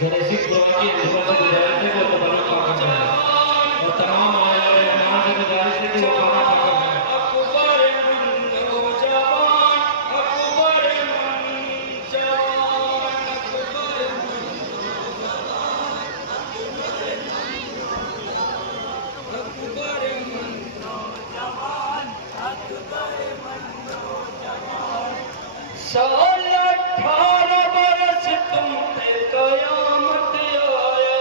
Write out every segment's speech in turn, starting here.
गणेशिक दुआ की दुआ से गुजारिश है कि वो बड़ा काम करें और तमाम आने वाले मेहमान से गुजारिश है कि वो खाना खा कर जाएं। साल 18 बरस तुम पे कयामत आया,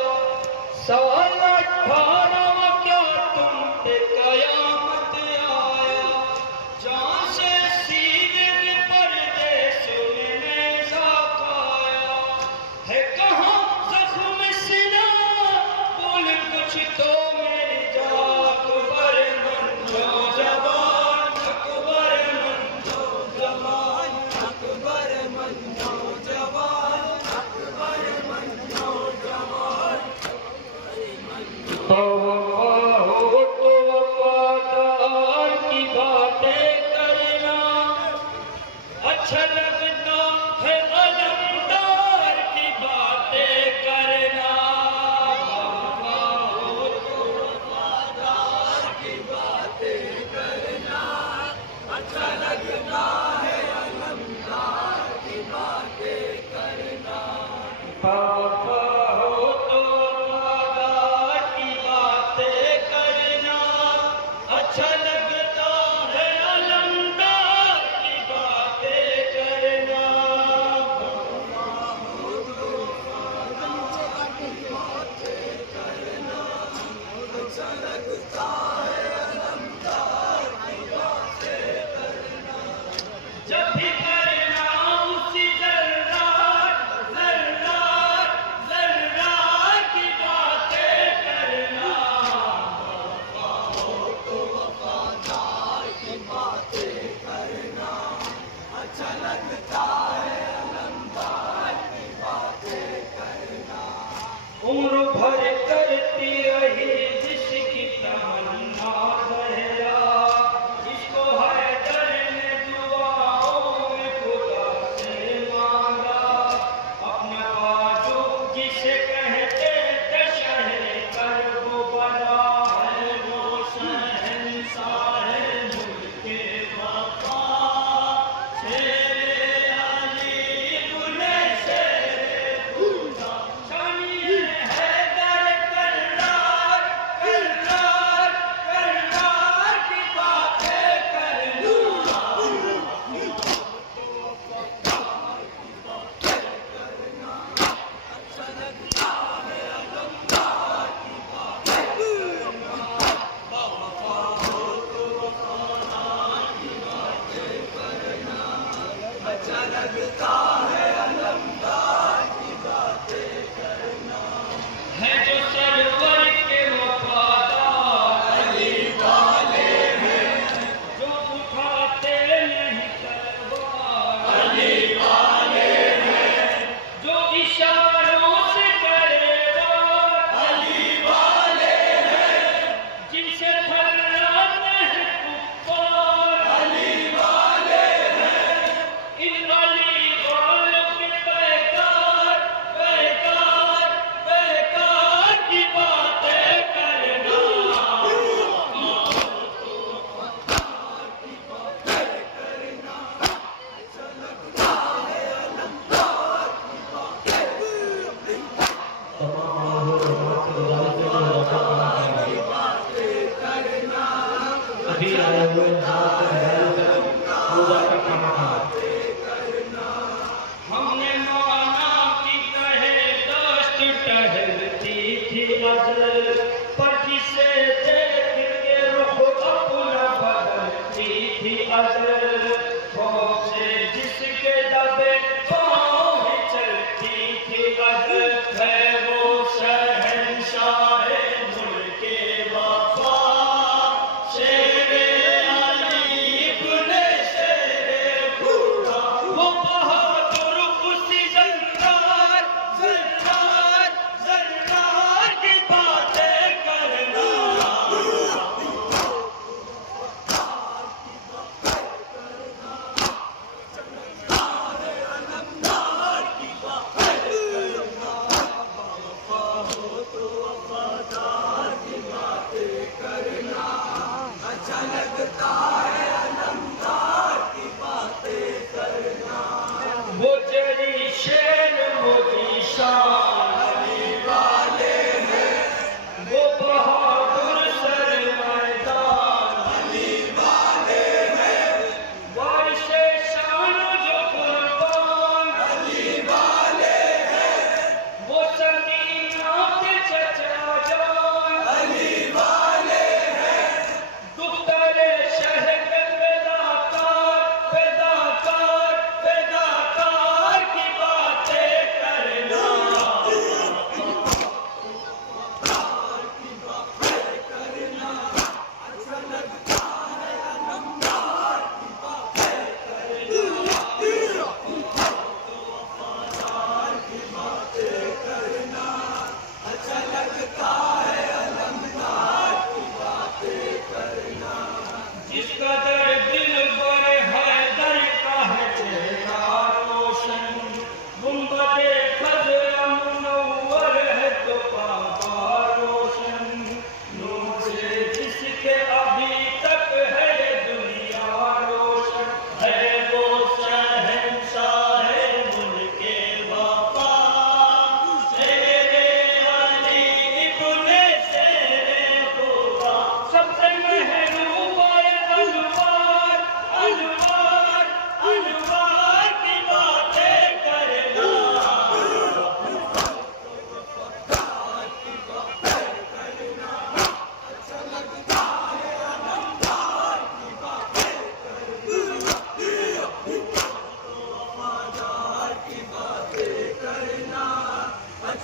साल 18 क्या तुम पे कयामत आया, जहाँ से सीने परदेस में ज़ाकाया है, कहाँ ज़ख्म सिना बोल कुछ तो मेरी जा, अकबर मंजो जवान, अकबर मंजो जवान, अकबर मंजो जवान, अकबर मंजो जवान। तो वफादार की बातें करना, अच्छा लगता है अलमदार की बातें करना, वफादार की बातें करना, अच्छा लगता है अलमदार की बातें करना। वफा हो तो वफादार की बातें करना, अच्छा लगता है अलमदार की बातें करना। वफा हो तो वफादार की बातें करना, अच्छा लगता है अलमदार की बातें करना। जब भी करना उसी ज़र्रात ज़र्रात ज़र्रात की बातें करना, वफा हो तो वफादार की बातें करना, अच्छा लगता है अलमदार की बातें करना। उम्र भर करती रही जिसकी तमन्ना ज़हरा, जिसको हैदर ने दुआओं में खुदा से मांगा, अपना बाजू जिसे कहते दशहरे कर्बला है, वो शहंशाह है मुल्के वफा, शेरे अली इब्ने शेरे खुदा, शान ये हैदर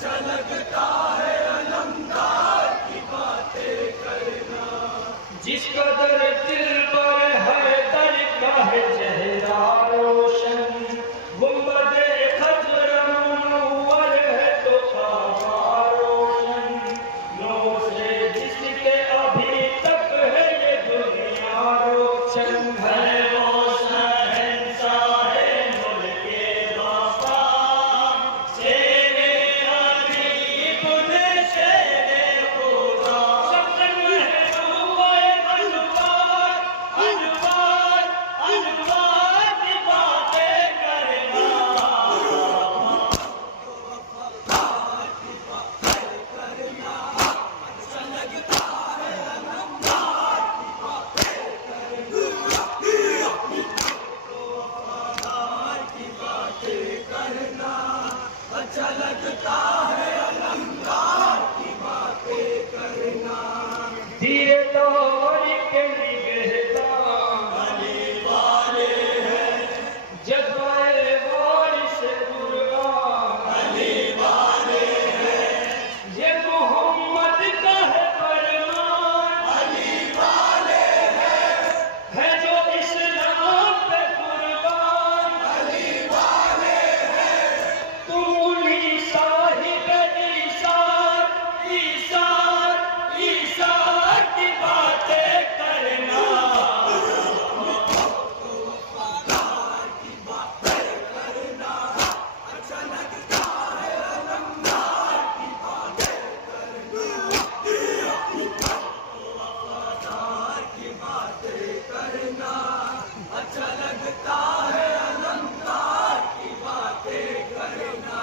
अच्छा लगता है अलमदार की बातें करना। जिस कदर दिल पर है दर का है चेहरा रोशन, गुंबदे खजरम मुनव्वर है तो खाबा रोशन, नौ से जिसके अभी तक है ये दुनिया रोशन है। वो शहंशाह मुल्के वफा, शेरे अदीब ने शेरे खुदा, सबसे महबूब अनवार अनवार अनवार की बातें करना। अच्छा लगता है अलमदार की बातें करना। अच्छा लगता है अलमदार की बातें करना। धीरे दौर के निगहबान अली वाले हैं, जज्बाए वारिस कुर्बान, अली वाले हैं, ये मोहम्मद का है फरमान, अली वाले हैं, है जो इस्लाम पे कुर्बान। अली वाले हैं। तुम उन्हीं साहिब ईसार ईसार ईसार की बातें करना। अच्छा लगता है अलमदार की बातें वफादार की बातें करना। अच्छा लगता है अलमदार की बातें करना।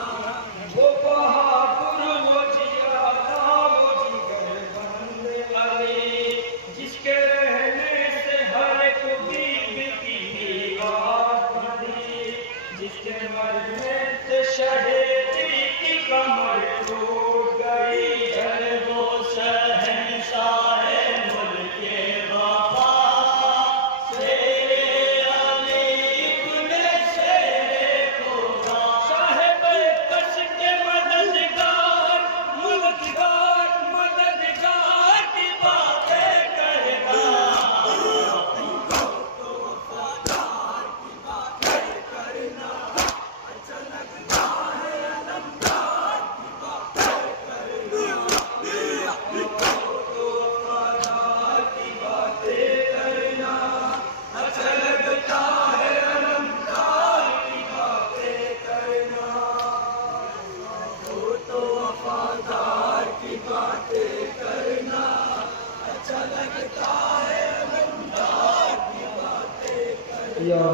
वो बहादुर वो जियादा वो जिगर बंद अली, जिसके रहने से हर एक बीबी की दीवार बंधी, जिसके मरने से शहीदी की कमर टूट गई है। वो शहंशाह मुल्के वफा, शेरे अदीब ने शेरे खुदा, साहिब कश के मददगार मददगार मददगार की बातें करना। वफादार की बातें करना। अच्छा लगता है अलमदार की बातें करना। वफादार की बातें करना। अच्छा लगता है अलमदार की बातें करना। वो तो वफादार की बातें करना। अच्छा लगता है अलमदार की बातें करना। या